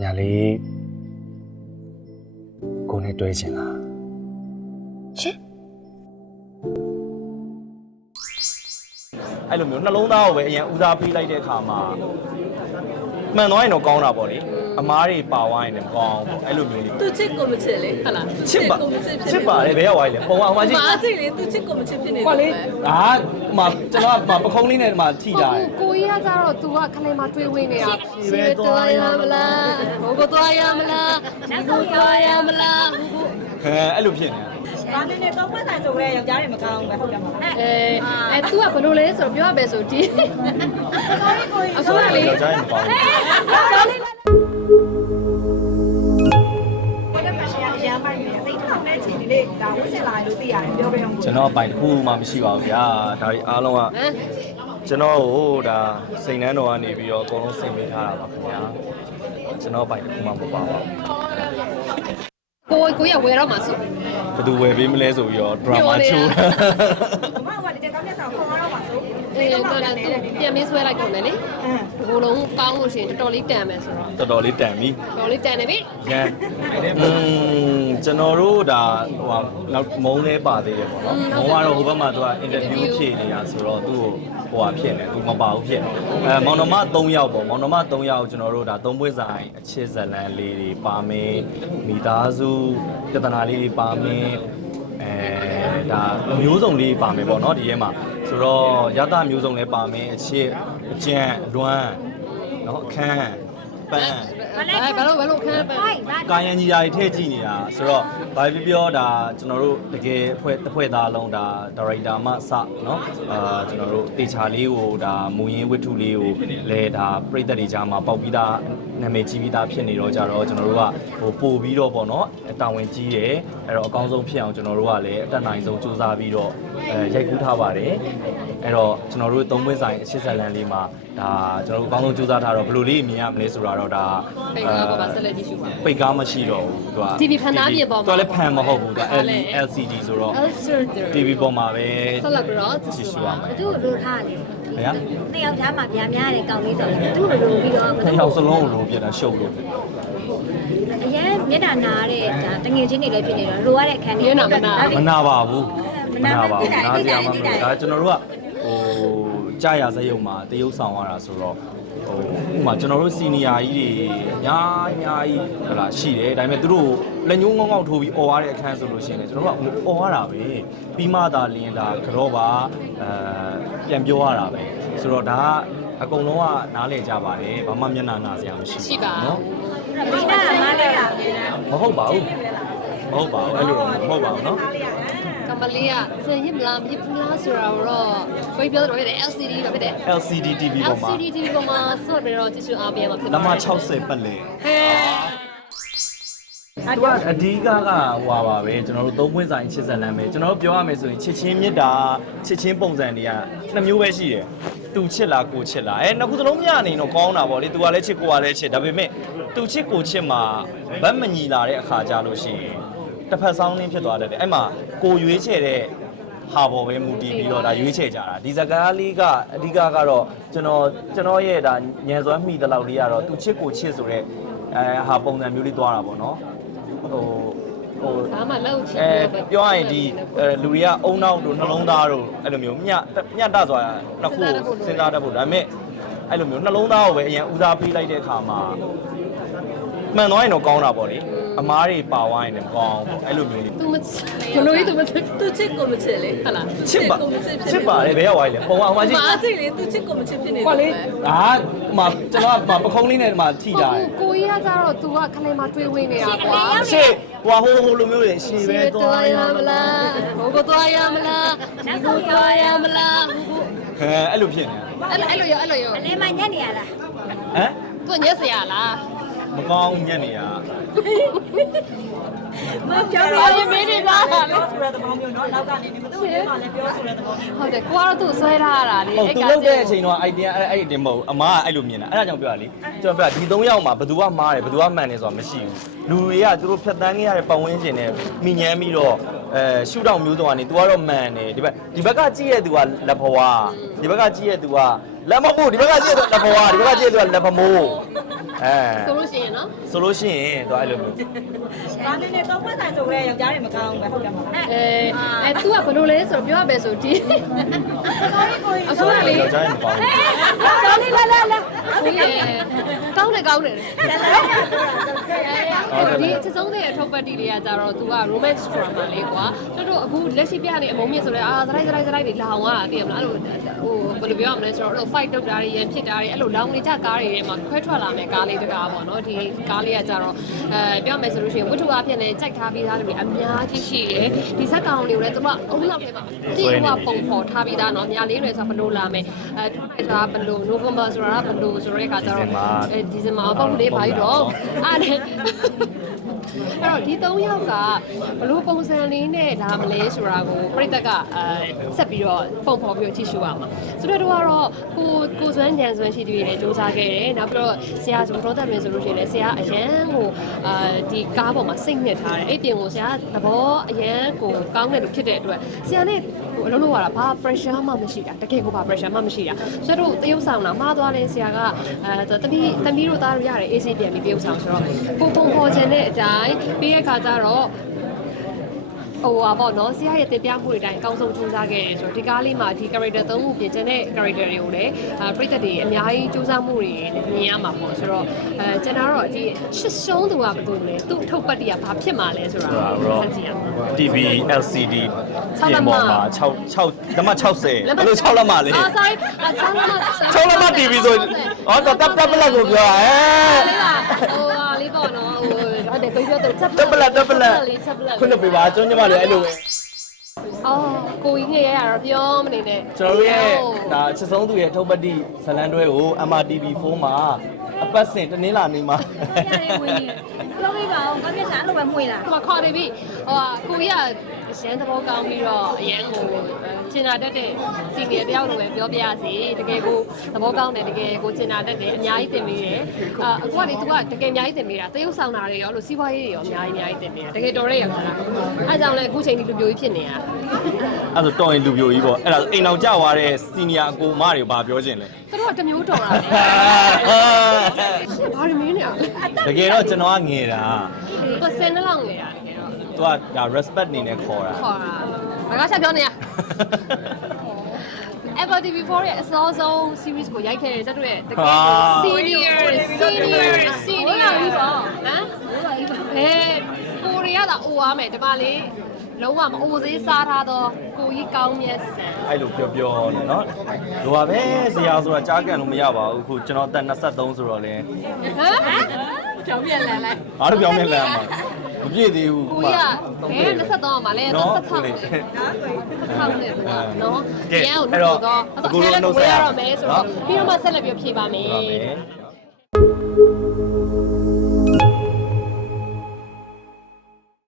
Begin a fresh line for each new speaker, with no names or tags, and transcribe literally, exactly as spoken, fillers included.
ညာလေးကိုနဲ့တွဲချင်လား
ရှင်
အဲ့လိုမျိုးနှလုံးသားကိုပဲအရင်ဦးစားပေးလိုက်တဲ့အခါမှာမှန်သွားရင်တော့ကောင်းတာပေါ့လေအမားတွေပါဝိုင်းနေမကောင်းဘူးအဲ့လိုမျိုးလေး
သူချစ်ကိုမချစ်လေဟုတ်လား
ချစ်ပါချစ်ပါတယ်ဘယ်ရောက်သွားလဲပုံအောင်ပါချစ်
မာချစ်လေသူချစ်ကိုမချစ်ဖြစ်နေတယ်
ကွာလေအာဟိုကျွန်တော်ကပခုံးလေးနဲ့ဒီမှာထိတာတယ်
ကိုကြီးကကြတော့ तू ကခလေးမှာတွေးဝင်နေတာရှေ့တော်ရမလားဟိုကိုသွားရမလားဒီကိုသွားရမလား
ဟဲအဲ့လိုဖြစ်နေ
ဒါနဲ့နဲ့တော့ပတ်ဆိုင်ဆိုရဲယောက်ျားတွေမကောင်းဘူးပဲဟုတ်တယ်မဟုတ်လား
အဲအဲ तू ကဘယ်လိုလဲဆိုတော့ပြောရပဲဆိုဒီ
sorry ကိုကြီး
အခုကလေ
ယောက်ျားရင်မကောင်းဘူး
ဘာလို့မရှင်းရရမိုက်နေတိတ်ထောင်တဲ့ချိန်လေးဒါဝှက်စင်လာလို့သိရတယ်ပြောပြအောင်
ကျွန်တော်ပိုင်တစ်ခုမှမရှိပါဘူးဗျာဒါတွေအားလုံးကကျွန်တော်ဟိုဒါစိန်နှန်းတော်ကနေပြီးတော့အကုန်လုံးစိန်ပေးထားတာပါခင်ဗျာကျွန်တော်ပိုင်တစ်ခုမှမပါပါဘူး
ကိုကိုရဝယ်တော့မှာဆို
ဘယ်သူဝယ်ပေးမလဲဆိုပြီးတော့ drama ချိုး
မမကဒီတက်ကောင်းတဲ့ဆောင်ခေါ်ရတော့ပါဆို
အေးတော့တော့ပြန်မင်းဆွဲလိုက်တော့မယ်လေဒီလိုလုံးကောင်းလို့ရှိရင်တော်တော်လေးတန်မယ်ဆိုတော့
တော်တော်လေးတန်ပြီ
တော်လေးတန်နေပြီ
ရန်อืมကျွန်တော်တို့ဒါဟိုနောက်မုံလဲပါသေးတယ်ပေါ့နော်မုံကတော့ဟိုဘက်မှာသူကအင်တာဗျူးဖြေနေတာဆိုတော့သူ့ကိုဟိုဟာဖြစ်နေသူမပါဘူးဖြစ်နေအဲမောင်နှမ၃ယောက်ပေါ့မောင်နှမ၃ယောက်ကျွန်တော်တို့ဒါသုံးပွဲဆိုင်အချစ်ဇလန်လေးတွေပါမင်းမိသားစုပြဿနာလေးတွေပါမင်းအဲဒါမျိုးစုံလေးပါမယ်ပေါ့နော်ဒီထဲမှာဆိုတော့ရတမျိုးစုံလည်းပါမင်းအချစ်အကျန့်လွမ်းနော်အခန်းပန်း
အဲဘယ်လိုဘယ်လိုခန်းပဲ
ကာယံကြီးဓာတ်တွေထည့်ကြည့်နေတာဆိုတော့ဘာဖြစ်ပြောဒါကျွန်တော်တို့တကယ်အဖွဲ့တစ်ဖွဲ့သားလုံးဒါဒါရိုက်တာမှစเนาะအာကျွန်တော်တို့တေချာလေးကိုဒါမူရင်းဝတ္ထုလေးကိုလဲဒါပြိသက်တွေကြားမှာပေါက်ပြီးသားနာမည်ကြီးပြီးသားဖြစ်နေတော့ကြတော့ကျွန်တော်တို့ကဟိုပို့ပြီးတော့ပေါ့เนาะတာဝန်ကြီးတယ်အဲ့တော့အကောင်းဆုံးဖြစ်အောင်ကျွန်တော်တို့ကလည်းအတက်နိုင်ဆုံးစူးစမ်းပြီးတော့အဲရိုက်ကူးထားပါတယ်အဲ့တော့ကျွန်တော်တို့သုံးပွင့်ဆိုင်အချစ်ဇလန်လေးမှာဒါကျွန်တော်တို့အကောင်းဆုံးစူးစမ်းထားတော့ဘယ်လိုလေးမြင်ရမလဲဆိုတာတော့ဒါ
ပိတ်ကားပေါ်မှာဆက်လက်ကြည့်ရှုပါ
ပိတ်ကားမရှိတော့ဘူးသူက
တီဗီဖန်သားပြင်ပေါ်မှာ
သူကလည်းဖန်မဟုတ်ဘူးသူက แอล ซี ดี ဆိုတော့ တီဗီ ပေါ်မှာပဲ
ဆက်လက်ပြီးတော့
ကြည့်ရှုရမှာ
သူ့လိုထားတယ်
ဘယ်ဟာ
နှစ်ယောက်သားမှများများတဲ့ကောင်းလေးဆိုတော့သူ့လိုလိုပြီးတော့
နှစ်ယောက်စလုံးကိုလိုပြတာရှုပ်လို့
အရင်မျက်နှာနာတဲ့ဒါတငယ်ချင်းတွေလည်းဖြစ်နေတော့လိုရတဲ့အခန်းတွေ
မနာပါဘူးမနာပါဘူးနားစရာမလိုဒါကျွန်တော်တို့ကဟိုကြာရစရုံမှာတရုပ်ဆောင်ရတာဆိုတော့ဟိုဥမာကျွန်တော်တို့စီနီယာကြီးတွေအများအများကြီးဟလာရှိတယ်ဒါပေမဲ့သူတို့လက်ညှိုးငေါငေါထိုးပြီးអော်ရတဲ့အခန်းဆိုလို့ရှိရင်ကျွန်တော်တို့ကអော်ရတာပဲပြီးမှသာလင်းတာကြောပါအဲပြန်ပြောရတာပဲဆိုတော့ဒါကအကုန်လုံးကနားလည်ကြပါတယ်ဘာမှမျက်နှာနာစရာမရှိဘူးเนาะ
ဒီနာမလေးရ
မဟုတ်ပါဘူးမဟုတ်ပါဘူးအဲ့လိုတော့မဟုတ်ပါဘူးเนาะ
ကမလေးကစင်ရစ်မလားမရစ်ဘူးလားဆိုတာတော့ကိုပြောတော့ရတယ် แอล ซี ดี တော့ဖြစ်တယ်
แอล ซี ดี တီဗီ ပေါ်မှာ
แอล ซี ดี တီဗီပေါ်မှာဆော့ပြီးတော့ကြည့်ရှုအားပေးရမှာဖြစ်
လ
ပါ
မ၆၀ပတ်လေ
ဟဲ့
သူကအဓိကကဟွာပါပဲကျွန်တော်တို့သုံးပွင့်ဆိုင်ချစ်ဇလန်ပဲကျွန်တော်တို့ပြောရမယ်ဆိုရင်ချစ်ချင်းမြတ်တာချစ်ချင်းပုံစံတွေကနှစ်မျိုးပဲရှိတယ်သူချစ်လားကိုချစ်လားအဲနှစ်ခုစလုံးမျှနေတော့ကောင်းတာပေါ့လေသူကလည်းချစ်ကိုကလည်းချစ်ဒါပေမဲ့သူချစ်ကိုချစ်မှာဗတ်မညီလာတဲ့အခါကြလို့ရှိရင်တစ်ဖက်ဆောင်းနှင်းဖြစ်သွားတယ်အဲ့မှာကိုရွေးချယ်တဲ့ဟာပေါ်ပဲမူတည်ပြီးတော့ဒါရွေးချယ်ကြတာဒီစကားလေးကအဓိကကတော့ကျွန်တော်ကျွန်တော်ရဲ့ဒါညံစွမ်းမိတဲ့လောက်လေးကတော့သူချစ်ကိုချစ်ဆိုတဲ့အဲဟာပုံစံမျိုးလေးသွားတာပေါ့နော်ဟိုဟို
ဒါမှလောက်ချင်
အဲပြောရရင်ဒီလူတွေကအုံနောက်တို့နှလုံးသားတို့အဲ့လိုမျိုးမျှမျှတစွာနှစ်ခုစဉ်းစားတတ်ဖို့ဒါပေမဲ့အဲ့လိုမျိုးနှလုံးသားကိုပဲအရင်ဦးစားပေးလိုက်တဲ့အခါမှာမှန်သွားရင်တော့ကောင်းတာပေါ့လေအမားတွေပါဝိုင်းနေမကောင်းဘူးအဲ့လိုမျိုးလေး
သူမဘလို့သူမ
သူချစ်ကိုမချစ်လေဟုတ်လား
ချစ်ပါချစ်ပါတယ်ဘယ်ရောက်သွားလဲပုံအောင်ပါချစ်
မာချစ်လေသူချစ်ကိုမချစ်ဖြစ်နေတယ်
ကွာလေအာဟိုကျွန်တော်ကပခုံးလေးနဲ့ဒီမှာထိတာတယ်
ကိုကြီးကကြတော့ तू ကခလေးမှာတွေးဝင်နေတာကွာ
ရှေ့ဟိုဟိုဟိုလိုမျိုးတွေရှေ့ပဲသွားရမလား
ဟိုကိုသွားရမလားဒီကိုသွားရမလား
ဟဲအဲ့လိုဖြစ်နေ
အဲ့လိုအဲ့လိုရအဲ့လိုရ
အလဲမညက်နေရလား
ဟမ်
သူညက်စရာလား
မကောင်းညက်နေရ
မပြော
ဘာလို့မင်းတွေသားတာလဲ
ပြောဆိုတဲ့သဘောမျိုးเนาะနောက်ကနေနေမသူ့ရဲ့မှာလည်းပြောဆိုတဲ့သဘောမျိုး
ဟုတ်တယ်ကိုကတော့သူ့ဆွဲထားတာလေ
ဟုတ်သူလုပ်တဲ့အချိန်တော့ idea အဲ့အဲ့တင်မဟုတ်အမားကအဲ့လိုမြင်တာအဲ့ဒါကြောင့်ပြောရလေကျွန်တော်ပြောဒီ၃ယောက်မှာဘယ်သူကမားတယ်ဘယ်သူကမှန်တယ်ဆိုတာမရှိဘူးလူတွေကသူတို့ဖြတ်တန်းခဲ့ရတဲ့ပတ်ဝန်းကျင်နဲ့မိညမ်းပြီးတော့အဲရှူတောင်မျိုးစုံကနေ तू ကတော့မှန်တယ်ဒီဘက်ဒီဘက်ကကြည့်ရတဲ့ तू ကလက်ဘွားဒီဘက်ကကြည့်ရတဲ့ तू ကလက်မမို့ဒီဘက်ကကြည့်ရတဲ့လက်ဘွားဒီဘက်ကကြည့်ရတဲ့ तू ကလက်ဖမိုးအဲ
ဆိုလို့ရှိရင်နော်
ဆိုလို့ရှိရင်တော့အဲ့လိုမျိုး
ဒါနဲ့နဲ့တော့ပွဲဆိုင်ဆိုကြတဲ့ယောက်ျားတွေမကောင်းဘူးပဲဟုတ်တယ်မလား
အဲအဲ तू ကဘယ်လိုလဲဆိုတော့ပြောရမယ်ဆိုဒီ
sorry ကိုကြီး
အခုကလေ
ယောက်ျားရင်မပေါ့ဘူး
တော်လေးလာလာလာ
ကိုကြီးကောင်းတယ်ကောင်းတယ်
လာလာ
ဒီချစ်ဆုံးတဲ့အထုပ်ပတ်တီလေးကကြတော့ तू က romance drama လေးကွာတို့တို့အခုလက်ရှိပြနေအမုံမြင့်ဆိုလဲအာစလိုက်စလိုက်စလိုက်တွေလောင်သွားတာသိရမလားအဲ့လိုဟိုဘယ်လိုပြောရမလဲဆိုတော့အဲ့လို fight လုပ်တာတွေရန်ဖြစ်တာတွေအဲ့လိုလောင်နေကြကားတွေထဲမှာခွဲထွက်လာမယ်ကားလေးတကားပေါ့နော်ဒီကားလေးကကြတော့အဲပြောမယ်ဆိုလို့ရှိရင်ဝတ္ထုအဖြစ်နဲ့ကြိုက်ထားပြီးသားတွေအများကြီးရှိတယ်ဒီဇက်ကောင်တွေကိုလည်းသူကအုံလောက်ထဲမှာဒီကပုံဖော်ထားပြီးသားနော်ညာလေးတွေဆိုဘယ်လိုလာမယ်အဲထူလိုက်တာဘယ်လို November ဆိုတာဘယ်လိုဆိုတဲ့အခါကျတော့အဲဒီဇင်ဘာပေါ့လေဘာကြီးတော့အားလေအဲ့တော့ဒီသုံးယောက်ကဘလို့ပုံစံလေးနဲ့လာမလဲဆိုတာကိုပြိတ္တကအဲဆက်ပြီးတော့ပုံဖော်ပြီးကြည့်ရှုရမှာဆိုတော့တို့ကတော့ကိုကိုစွမ်းညံစွမ်းရှိသူတွေလည်းစူးစမ်းခဲ့တယ်နောက်ပြီးတော့ဆရာဆိုတော့တက်တွင်ဆိုလို့ရှိရင်လည်းဆရာအရန်ကိုအာဒီကားပေါ်မှာစိတ်ညစ်ထားတယ်အဲ့ပြင်ကိုဆရာသဘောအရန်ကိုကောင်းတဲ့လူဖြစ်တဲ့အတွက်ဆရာနဲ့ဟိုအလုံးလုံးရတာဘာ pressure မှမရှိတာတကယ်ကိုဘာ pressure မှမရှိတာဆိုတော့တရုပ်ဆောင်တာမှားသွားလဲဆရာကအဲတမီးတမီးတို့သားတို့ရတယ် AC ပြန်ပြီးတရုပ်ဆောင်ဆိုတော့ပုံပုံပေါ်ခြင်းတဲ့အတိုင်းပြီးရဲ့ခါကျတော့ဟိုပါပေါ့နော်ဆရာရဲ့တင်ပြမှုတွေအတိုင်းအကောင်းဆုံးစူးစမ်းခဲ့တယ်ဆိုတော့ဒီကားလေးမှာဒီ character သုံးခုပြင်ခြင်းတဲ့ character တွေကိုလည်းပရိသတ်တွေအများကြီးစူးစမ်းမှုတွေမြင်ရမှာပေါ့ဆိုတော့အဲကျွန်တော်တို့ဒီရှစ်ရှုံးသူကဘာလို့လဲသူ့ထုတ်ပတ်တရဘာဖြစ်မှာလဲဆိုတာဆက်ကြည့်ရအောင်
တီ ဗီ แอล ซี ดี ပြင်ပေါ်မှာ6 6လက်မ60ဘယ်လို6လက်မလဲ
အာ sorry အာ6လက်မ
6လက်မ တီ ဗီ ဆိုဟောတော့တပ်တပ်ပလက်ကိုပြောရဲ
လေးပါဟိုဟာလေးပေါ့နော်ဟိုဟုတ်တယ်ကိုပြောတော့ချက်
တပ်ပလက်တပ်ပလက်
လေးချက်ပလက်
ခုနပြပါကျွန်တော်ညီမလေးအဲ့လိုပဲ
အော်ကိုကြီးငယ်ရရတော့ပြောမနေနဲ့
ကျွန်တော်တို့ရဲ့ဒါချစ်ဆုံးသူရဲ့ထုတ်ပတိဇလန်တွဲကို エム အာร์ တီ ဗီ โฟร์ မှာအပတ်စဉ်တနင်္လာနေ့မှာ
ရတယ်ဝင်နေလုံးလိုက်ပါအောင်ဘာဖြစ်စားလို့ပဲမှွေလာ
ဟိုခေါ်နေပြီဟိုဟာကိုကြီးကရန်သဘောကောင်းပြီးတော့အရန်ကိုကျင်နာတတ်တဲ့စီငယ်တယောက်လိုပဲပြောပြရစီတကယ်ကိုသဘောကောင်းတယ်တကယ်ကိုကျင်နာတတ်တယ်အများကြီးတင်ပေးတယ်အာအခုကလေသူကတကယ်အများကြီးတင်ပေးတာတရုပ်ဆောင်တာတွေရောလို့စီးပွားရေးတွေရောအများကြီးအများကြီးတင်ပေးတာတကယ်တော်တဲ့ရောက်တာအဲကြောင့်လေအခုချိန်ဒီလူမျိုးကြီးဖြစ်နေတာ
အဲ့ဆိုတော်ရင်လူပြိုကြီးပေါ့အဲ့ဒါအိမ်အောင်ကြွားတဲ့စီနီယာအကိုမတွေဘာပြောချင်လဲ
သူတို့ကတမျိုးတော်တာလေဘာရမင်းနေအောင်
တကယ်တော့ကျွန်တော်ကငယ်တာ
သူစင်းနှလောက်နေတာတကယ်တော့
သူကဒါ respect အနေနဲ့ခေါ်တာ
ခေါ်တာဘာကချက်ပြောနေရ Apple တီ ဗီ โฟร์ ရဲ့အစောဆုံး series ကိုရိုက်ခဲ့တဲ့တက်တွေ့တကယ် senior senior senior ကြီးပေါ့ဟမ်အဲကိုရီးယားကအိုရမယ်ဒီမှာလေလုံးဝမအိုသေးစားထားတော့ကိုကြီးကောင်းမြတ်ဆန်
အဲ့လိုပြောပြောနေနော်လိုပါပဲဇရာဆိုတာကြားကန်လို့မရပါဘူးအခုကျွန်တော်အသက်23ဆိုတော့လေ
ဟမ်ကြောင်ပြန်လန်လိုက်
အားတော့ပြောင်းနေလမ်းမှာမပြည့်သေးဘူး
ကိုကြီးကဘယ်23မှာလဲတော့16ထောက်နေပြီနော်ရန်ကိုလို့တော့အခုလည်းဝေးရတော့မယ်ဆိုတော့ပြီးတော့မှဆက်လက်ပြီးဖြေပါမယ်
ဟုတ်ပါမယ်